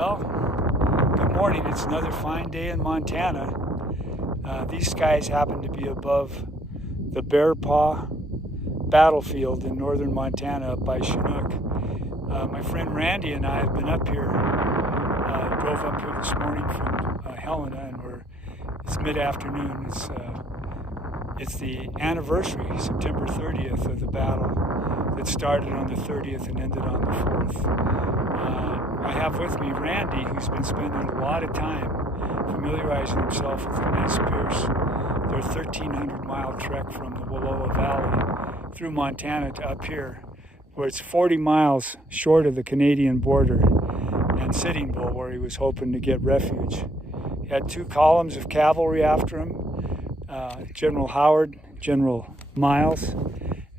Well, good morning. It's another fine day in Montana. These skies happen to be above the Bear Paw battlefield in northern Montana up by Chinook. My friend Randy and I have been up here, drove up here this morning from Helena, and it's mid-afternoon. It's the anniversary, September 30th, of the battle that started on the 30th and ended on the 4th. I have with me Randy, who's been spending a lot of time familiarizing himself with the Nez Perce, their 1,300-mile trek from the Wallowa Valley through Montana to up here, where it's 40 miles short of the Canadian border, and Sitting Bull, where he was hoping to get refuge. He had 2 columns of cavalry after him, General Howard, General Miles,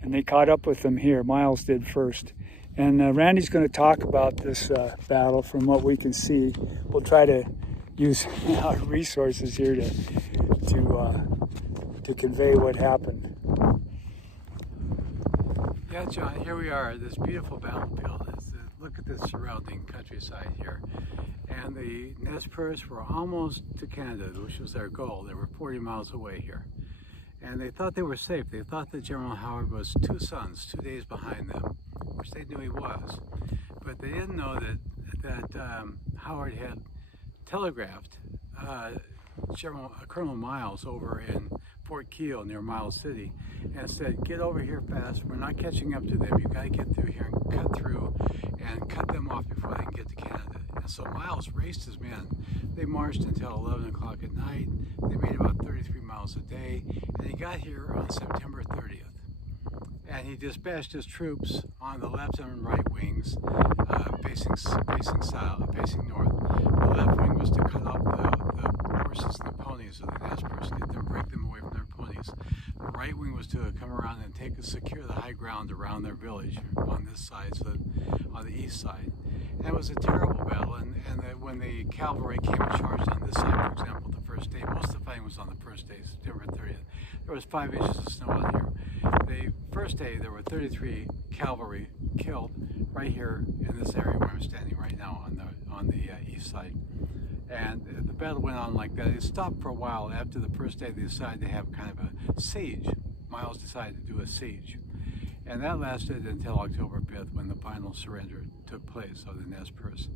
and they caught up with them here. Miles did first. And Randy's going to talk about this battle from what we can see. We'll try to use our resources here to convey what happened. Yeah, John, here we are at this beautiful battlefield. Look at this surrounding countryside here. And the Nez Perce were almost to Canada, which was their goal. They were 40 miles away here. And they thought they were safe. They thought that General Howard was 2 suns, 2 days behind them, which they knew he was. But they didn't know that Howard had telegraphed Colonel Miles over in Fort Keogh near Miles City and said, get over here fast. We're not catching up to them. You've got to get through here and cut them off before they can get to Canada. And so Miles raced his men. They marched until 11 o'clock at night. They made about 33 miles a day, and he got here on September 30th. And he dispatched his troops on the left and right wings, facing north. The left wing was to cut off the horses and the ponies of the Nez Perce, break them away from their ponies. The right wing was to come around and secure the high ground around their village on this side, so on the east side. And it was a terrible battle, and when the cavalry came and charged on this side, for example, the first day, most of the fighting was on the first day, September 30th. There was 5 inches of snow out here. The first day, there were 33 cavalry killed right here in this area where I'm standing right now on the east side. And the battle went on like that. It stopped for a while. After the first day, they decided to have kind of a siege. Miles decided to do a siege. And that lasted until October 5th, when the final surrender took place of the Nez Perce.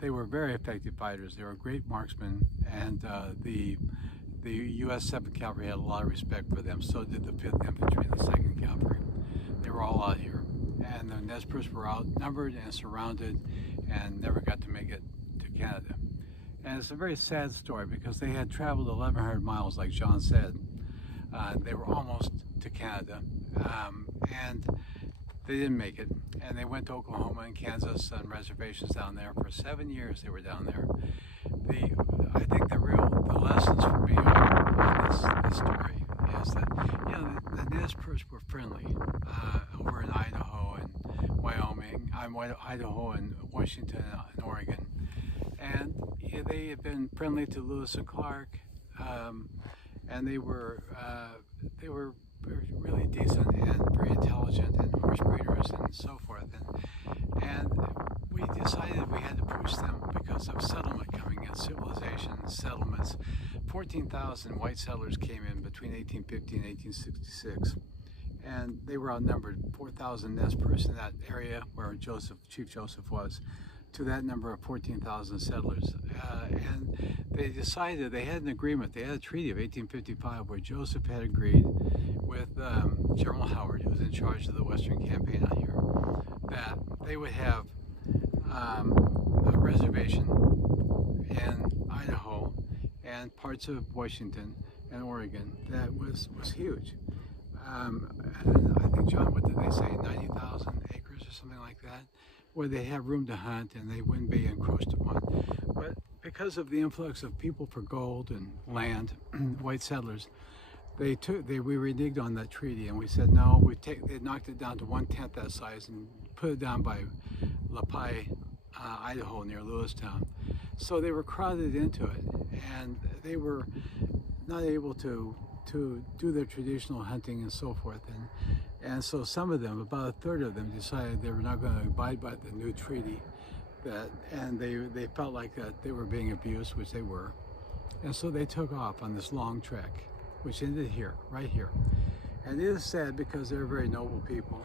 They were very effective fighters. They were great marksmen, and the U.S. 7th Cavalry had a lot of respect for them. So did the 5th Infantry and the 2nd Cavalry. They were all out here. And the Nez Perce were outnumbered and surrounded and never got to make it to Canada. And it's a very sad story because they had traveled 1,100 miles, like John said. They were almost to Canada, and they didn't make it. And they went to Oklahoma and Kansas on reservations down there. For 7 years they were down there. I think the lessons for me on this story is that, you know, the Nez Perce were friendly over in Idaho and Wyoming, Idaho and Washington and Oregon. And they had been friendly to Lewis and Clark, and they were really decent and very intelligent and horse breeders and so forth. And we decided we had to push them because of settlement coming in, civilization, settlements. 14,000 white settlers came in between 1850 and 1866. And they were outnumbered, 4,000 Nez Perce in that area where Chief Joseph was, to that number of 14,000 settlers. And they decided, they had an agreement, they had a treaty of 1855 where Joseph had agreed with General Howard, who was in charge of the Western campaign out here, that they would have a reservation in Idaho and parts of Washington and Oregon that was huge. And I think, John, what did they say, 90,000 acres or something like that, where they have room to hunt and they wouldn't be encroached upon. But because of the influx of people for gold and land, white settlers, we reneged on that treaty, and we said no. They knocked it down to 1/10 that size and put it down by Lapie, Idaho, near Lewistown. So they were crowded into it, and they were not able to do their traditional hunting and so forth. And so some of them, about a third of them, decided they were not going to abide by the new treaty and they felt like that they were being abused, which they were. And so they took off on this long trek, which ended here, right here. And it is sad because they're very noble people.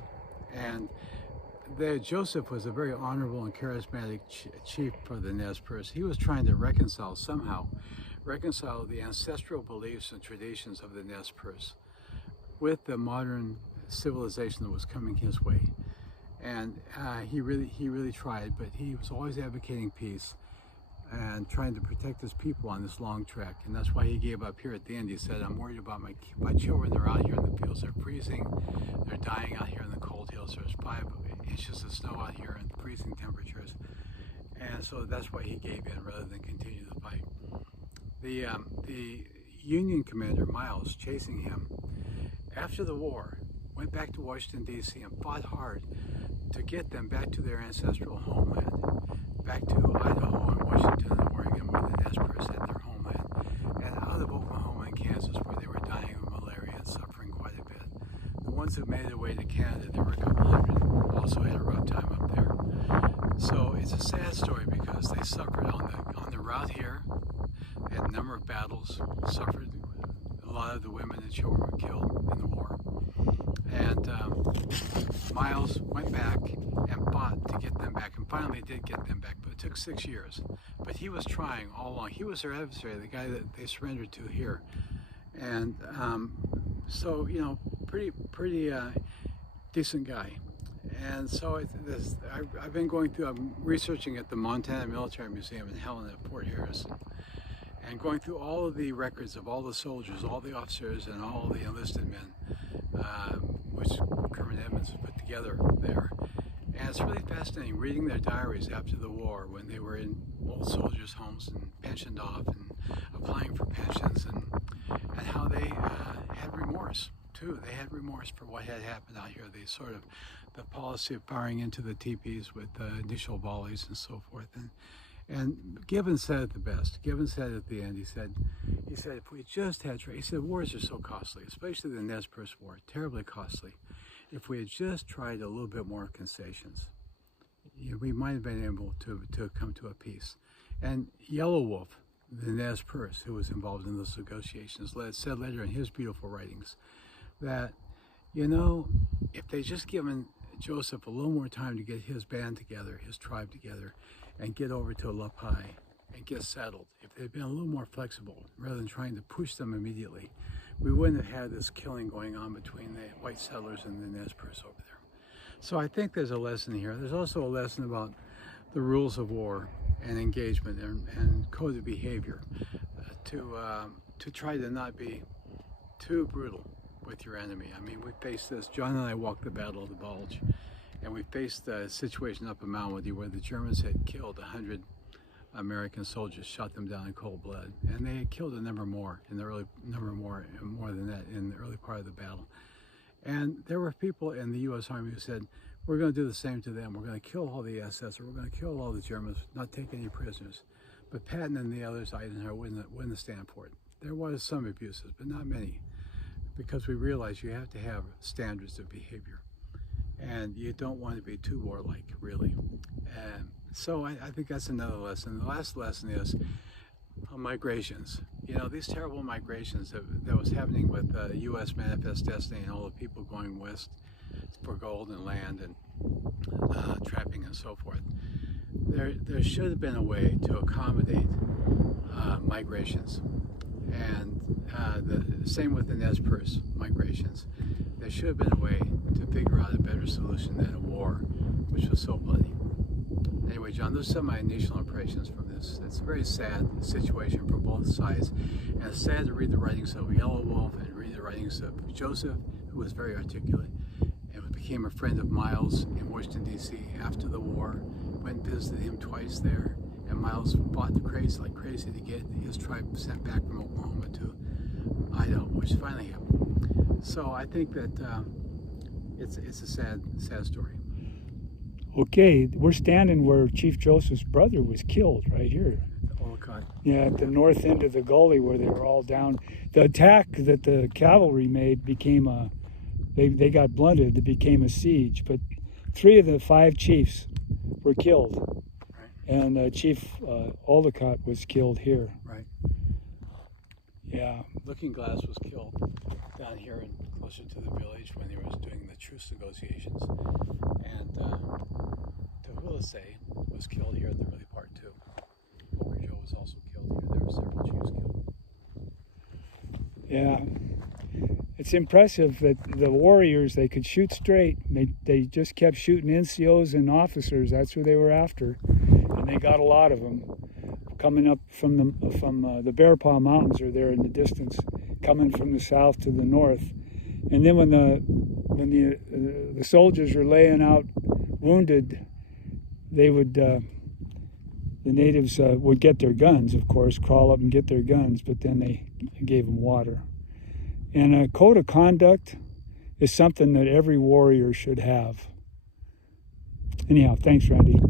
And Joseph was a very honorable and charismatic chief for the Nez Perce. He was trying to somehow reconcile the ancestral beliefs and traditions of the Nez Perce with the modern civilization that was coming his way. And he really tried, but he was always advocating peace and trying to protect his people on this long trek. And that's why he gave up here at the end. He said, I'm worried about my children. They're out here in the fields. They're freezing. They're dying out here in the cold hills. There's 5 inches of snow out here and freezing temperatures. And so that's why he gave in rather than continue the fight. The Union commander, Miles, chasing him, after the war, went back to Washington, D.C. and fought hard to get them back to their ancestral homeland, back to Idaho and Washington and Oregon, where the Nez Perce had their homeland, and out of Oklahoma and Kansas, where they were dying of malaria and suffering quite a bit. The ones that made their way to Canada, there were a couple hundred, also had a rough time up there. So it's a sad story because they suffered on the route here, they had a number of battles, suffered. A lot of the women and children were killed in the war. And Miles went back and fought to get them back, and finally did get them back, but it took 6 years. But he was trying all along. He was their adversary, the guy that they surrendered to here. And so, you know, pretty decent guy. And so I've been going through, I'm researching at the Montana Military Museum in Helena at Fort Harrison, and going through all of the records of all the soldiers, all the officers, and all the enlisted men, which Kermit Edmonds put together there. And it's really fascinating reading their diaries after the war when they were in old soldiers' homes and pensioned off and applying for pensions, and how they had remorse too. They had remorse for what had happened out here. They sort of, the policy of firing into the teepees with initial volleys and so forth. And Gibbon said it the best. Gibbon said at the end, he said, if we just had, he said, wars are so costly, especially the Nez Perce War, terribly costly. If we had just tried a little bit more concessions, you know, we might have been able to come to a peace. And Yellow Wolf, the Nez Perce, who was involved in those negotiations, said later in his beautiful writings that, you know, if they just given Joseph a little more time to get his band together, his tribe together, and get over to Lapai and get settled, if they'd been a little more flexible rather than trying to push them immediately, we wouldn't have had this killing going on between the white settlers and the Nez Perce over there. So I think there's a lesson here. There's also a lesson about the rules of war and engagement and code of behavior to try to not be too brutal with your enemy. I mean, we faced this. John and I walked the Battle of the Bulge, and we faced a situation up in Malmedy where the Germans had killed 100 American soldiers, shot them down in cold blood, and they had killed a number more in the early, more than that in the early part of the battle. And there were people in the U.S. Army who said, we're going to do the same to them. We're going to kill all the SS, or we're going to kill all the Germans, not take any prisoners. But Patton and the others, Eisenhower, wouldn't stand for it. There was some abuses, but not many, because we realized you have to have standards of behavior, and you don't want to be too warlike, really. And so I think that's another lesson. The last lesson is migrations. You know, these terrible migrations that was happening with the U.S. Manifest Destiny and all the people going west for gold and land and trapping and so forth. There should have been a way to accommodate migrations. And the same with the Nez Perce migrations. There should have been a way to figure out a better solution than a war, which was so bloody. Anyway, John, those are some of my initial impressions from this. It's a very sad situation for both sides. And it's sad to read the writings of Yellow Wolf and read the writings of Joseph, who was very articulate and became a friend of Miles in Washington, D.C. after the war. Went and visited him twice there. And Miles fought like crazy to get his tribe sent back from Oklahoma to Idaho, which finally happened. So I think that it's a sad story. Okay, we're standing where Chief Joseph's brother was killed, right here. Yeah, at the north end of the gully where they were all down. The attack that the cavalry made became they got blunted. It became a siege, but 3 of the 5 chiefs were killed. Right. and Chief Aldicott was killed here. Right. Yeah. Looking Glass was killed down here and closer to the village when he was doing the truce negotiations. And Tehulase was killed here in the early part too. Poker Joe was also killed here. There were several chiefs killed. Yeah. It's impressive that the warriors, they could shoot straight. They just kept shooting NCOs and officers. That's who they were after. And they got a lot of them coming up from the Bear Paw Mountains are there in the distance, coming from the south to the north. And then when the soldiers were laying out wounded, they would the natives would get their guns, of course, crawl up and get their guns, but then they gave them water. And a code of conduct is something that every warrior should have. Anyhow, thanks, Randy.